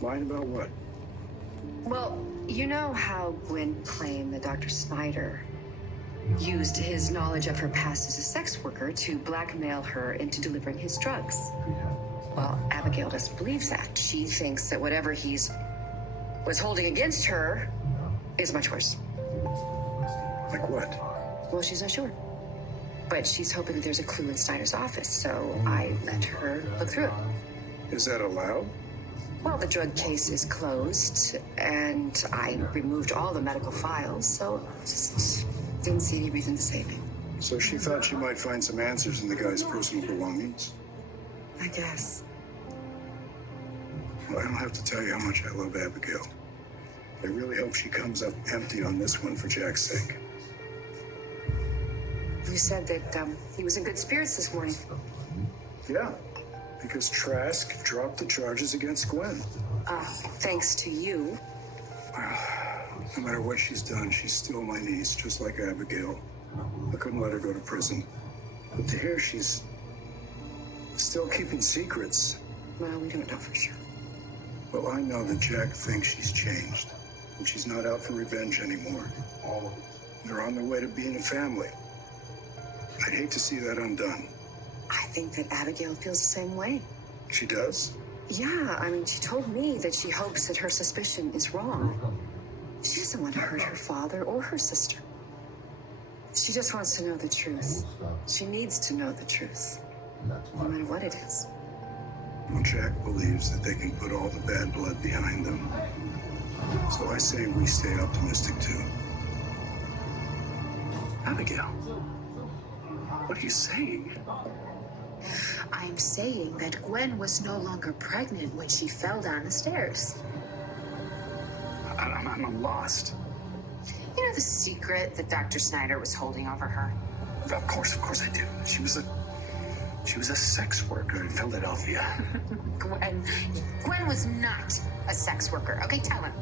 Lying about what? Well, you know how Gwen claimed that Dr. Snyder used his knowledge of her past as a sex worker to blackmail her into delivering his drugs. Well, Abigail doesn't believe that. She thinks that whatever was holding against her is much worse. Like what? Well, she's not sure. But she's hoping that there's a clue in Snyder's office, so I let her look through it. Is that allowed? Well, the drug case is closed, and I removed all the medical files, so just didn't see any reason to save it. So she thought she might find some answers in the guy's personal belongings? I guess. Well, I don't have to tell you how much I love Abigail. I really hope she comes up empty on this one for Jack's sake. You said that he was in good spirits this morning. Yeah, because Trask dropped the charges against Gwen. Thanks to you. No matter what she's done, she's still my niece, just like Abigail. I couldn't let her go to prison. But to hear she's still keeping secrets. Well, we don't know for sure. Well, I know that Jack thinks she's changed, and she's not out for revenge anymore. They're on their way to being a family. I'd hate to see that undone. I think that Abigail feels the same way. She does? Yeah, I mean, she told me that she hopes that her suspicion is wrong. She doesn't want to hurt her father or her sister. She just wants to know the truth. She needs to know the truth, no matter what it is. Well, Jack believes that they can put all the bad blood behind them. So I say we stay optimistic, too. Abigail, what are you saying? I'm saying that Gwen was no longer pregnant when she fell down the stairs. I'm lost. You know the secret that Dr. Snyder was holding over her? Of course I do. She was a sex worker in Philadelphia. Gwen was not a sex worker. Okay, tell him.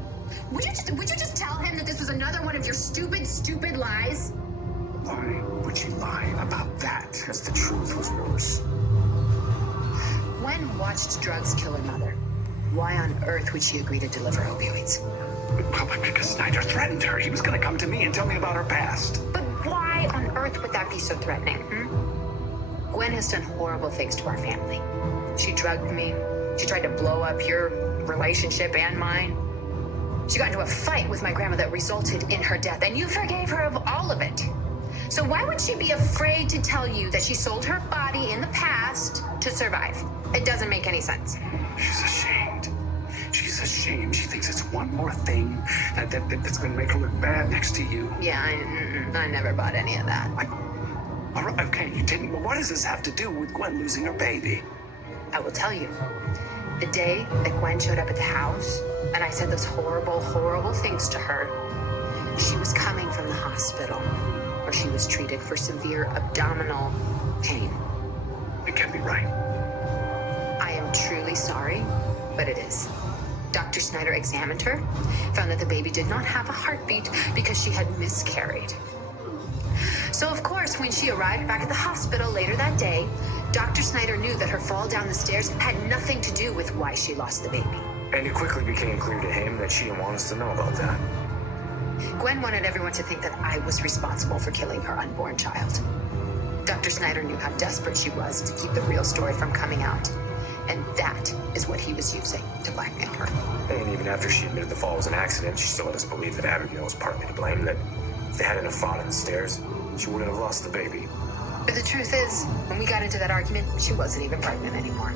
Would you just tell him that this was another one of your stupid lies? Why would she lie about that? Because the truth was worse. Gwen watched drugs kill her mother. Why on earth would she agree to deliver opioids? Because Snyder threatened her. He was going to come to me and tell me about her past. But why on earth would that be so threatening? Gwen has done horrible things to our family. She drugged me. She tried to blow up your relationship and mine. She got into a fight with my grandma that resulted in her death, and you forgave her of all of it. So why would she be afraid to tell you that she sold her body in the past to survive? It doesn't make any sense. She's ashamed. She's ashamed. She thinks it's one more thing that's going to make her look bad next to you. Yeah, I never bought any of that. All right, okay, you didn't. But what does this have to do with Gwen losing her baby? I will tell you. The day that Gwen showed up at the house and I said those horrible things to her, she was coming from the hospital where she was treated for severe abdominal pain. It can't be right. I am truly sorry, but it is. Dr. Snyder examined her, found that the baby did not have a heartbeat because she had miscarried. So, of course, when she arrived back at the hospital later that day, Dr. Snyder knew that her fall down the stairs had nothing to do with why she lost the baby. And it quickly became clear to him that she didn't want us to know about that. Gwen wanted everyone to think that I was responsible for killing her unborn child. Dr. Snyder knew how desperate she was to keep the real story from coming out. And that is what he was using to blackmail her. And even after she admitted the fall was an accident, she still let us believe that Abigail was partly to blame, that if they hadn't have fought on the stairs, she wouldn't have lost the baby. But the truth is, when we got into that argument, she wasn't even pregnant anymore.